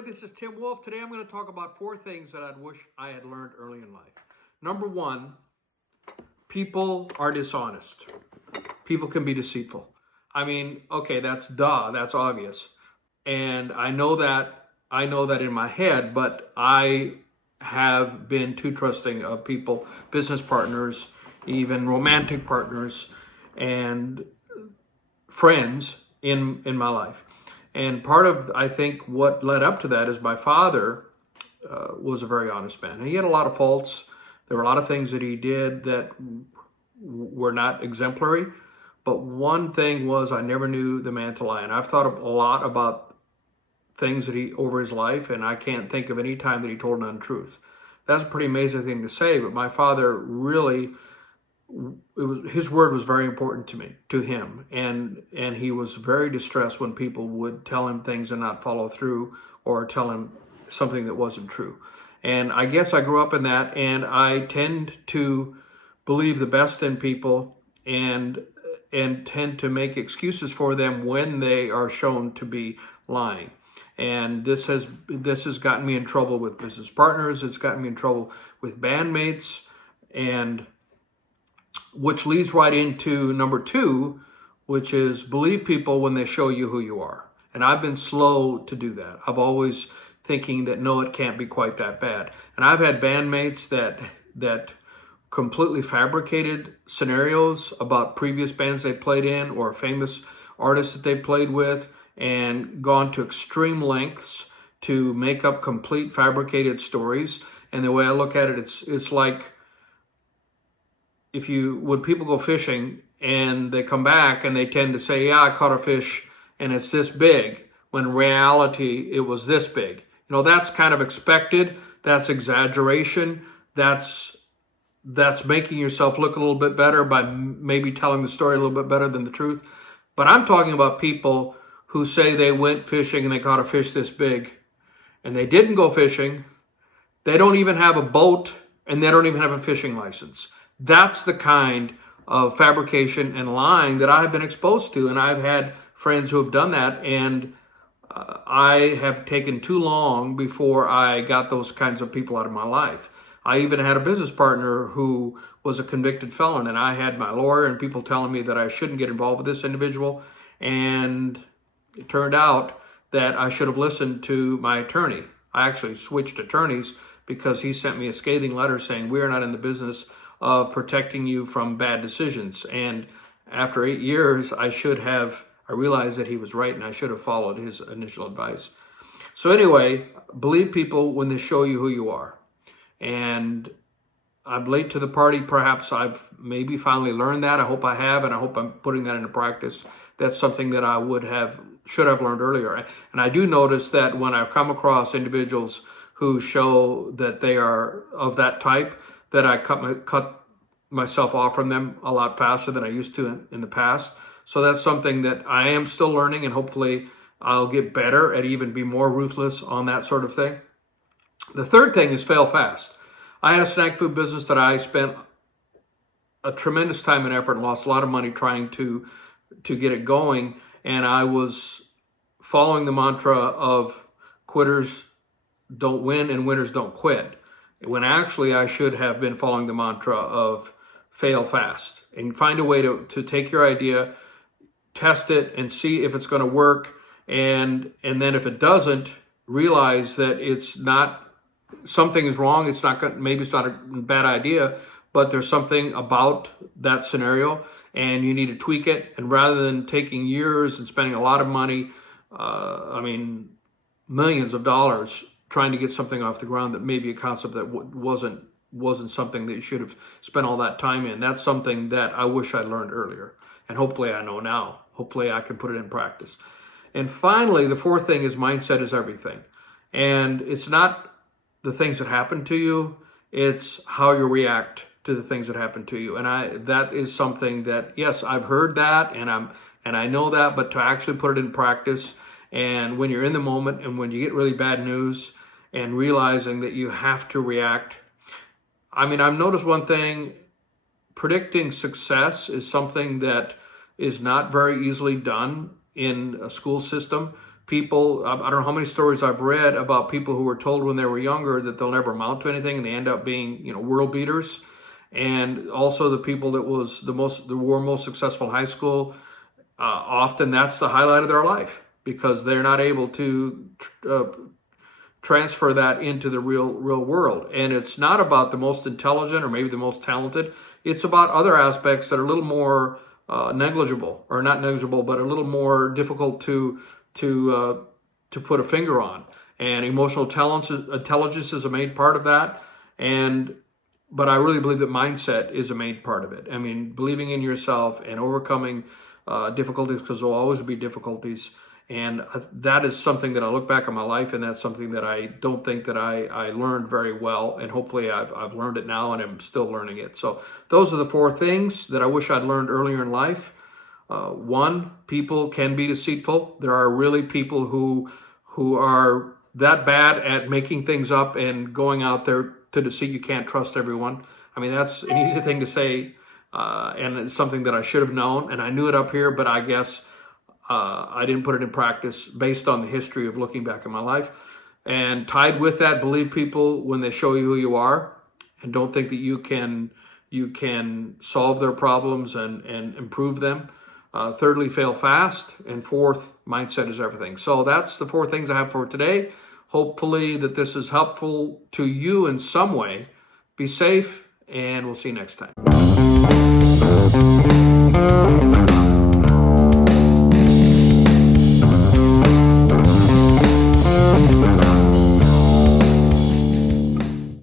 everybody. This is Tim Wolf. Today I'm going to talk about 4 things that I wish I had learned early in life. Number 1, people are dishonest. People can be deceitful. I mean, okay, that's obvious. And I know that in my head, but I have been too trusting of people, business partners, even romantic partners, and friends in my life. And part of, I think, what led up to that is my father was a very honest man. And he had a lot of faults. There were a lot of things that he did that were not exemplary. But one thing was, I never knew the man to lie. And I've thought a lot about things that he, over his life, and I can't think of any time that he told an untruth. That's a pretty amazing thing to say, but my father really, his word was very important to him, and he was very distressed when people would tell him things and not follow through, or tell him something that wasn't true. And I guess I grew up in that, and I tend to believe the best in people and tend to make excuses for them when they are shown to be lying. And this has gotten me in trouble with business partners. It's gotten me in trouble with bandmates, and which leads right into number 2, which is believe people when they show you who you are. And I've been slow to do that. I've always thinking that, no, it can't be quite that bad. And I've had bandmates that completely fabricated scenarios about previous bands they played in or famous artists that they played with, and gone to extreme lengths to make up complete fabricated stories. And the way I look at it, it's like when people go fishing and they come back and they tend to say, yeah, I caught a fish and it's this big, when in reality it was this big. You know, that's kind of expected. That's exaggeration. That's making yourself look a little bit better by maybe telling the story a little bit better than the truth. But I'm talking about people who say they went fishing and they caught a fish this big, and they didn't go fishing. They don't even have a boat, and they don't even have a fishing license. That's the kind of fabrication and lying that I have been exposed to, and I've had friends who have done that, and I have taken too long before I got those kinds of people out of my life. I even had a business partner who was a convicted felon, and I had my lawyer and people telling me that I shouldn't get involved with this individual, and it turned out that I should have listened to my attorney. I actually switched attorneys because he sent me a scathing letter saying, we are not in the business of protecting you from bad decisions. And after 8 years, I realized that he was right, and I should have followed his initial advice. So anyway, believe people when they show you who you are. And I'm late to the party. Perhaps I've maybe finally learned that. I hope I have, and I hope I'm putting that into practice. That's something that I should have learned earlier. And I do notice that when I've come across individuals who show that they are of that type, that I cut myself off from them a lot faster than I used to in the past. So that's something that I am still learning, and hopefully I'll get better at even be more ruthless on that sort of thing. The third thing is fail fast. I had a snack food business that I spent a tremendous time and effort and lost a lot of money trying to get it going. And I was following the mantra of quitters don't win and winners don't quit, when actually I should have been following the mantra of fail fast and find a way to take your idea, test it, and see if it's going to work. And then if it doesn't, realize that it's not, something is wrong. It's not, maybe it's not a bad idea, but there's something about that scenario and you need to tweak it. And rather than taking years and spending a lot of money, millions of dollars trying to get something off the ground that may be a concept that wasn't something that you should have spent all that time in. That's something that I wish I'd learned earlier. And hopefully I know now. Hopefully I can put it in practice. And finally, the 4th thing is mindset is everything. And it's not the things that happen to you, it's how you react to the things that happen to you. And that is something that, yes, I've heard that and I know that, but to actually put it in practice, and when you're in the moment and when you get really bad news and realizing that you have to react. I've noticed one thing, predicting success is something that is not very easily done in a school system. people, I don't know how many stories I've read about people who were told when they were younger that they'll never amount to anything, and they end up being, world beaters. And also the people that were most successful in high school, often that's the highlight of their life, because they're not able to transfer that into the real world. And it's not about the most intelligent or maybe the most talented. It's about other aspects that are a little more negligible, or not negligible, but a little more difficult to put a finger on. And emotional intelligence is a main part of that. But I really believe that mindset is a main part of it. I mean, believing in yourself and overcoming difficulties, because there will always be difficulties. And that is something that I look back on my life, and that's something that I don't think that I learned very well. And hopefully I've learned it now, and I'm still learning it. So those are the 4 things that I wish I'd learned earlier in life. 1, people can be deceitful. There are really people who are that bad at making things up and going out there to deceive. You can't trust everyone. I mean, that's an easy thing to say, and it's something that I should have known, and I knew it up here, but I guess I didn't put it in practice based on the history of looking back in my life. And tied with that, believe people when they show you who you are, and don't think that you can solve their problems and improve them. Thirdly, fail fast. And 4th, mindset is everything. So that's the 4 things I have for today. Hopefully that this is helpful to you in some way. Be safe, and we'll see you next time.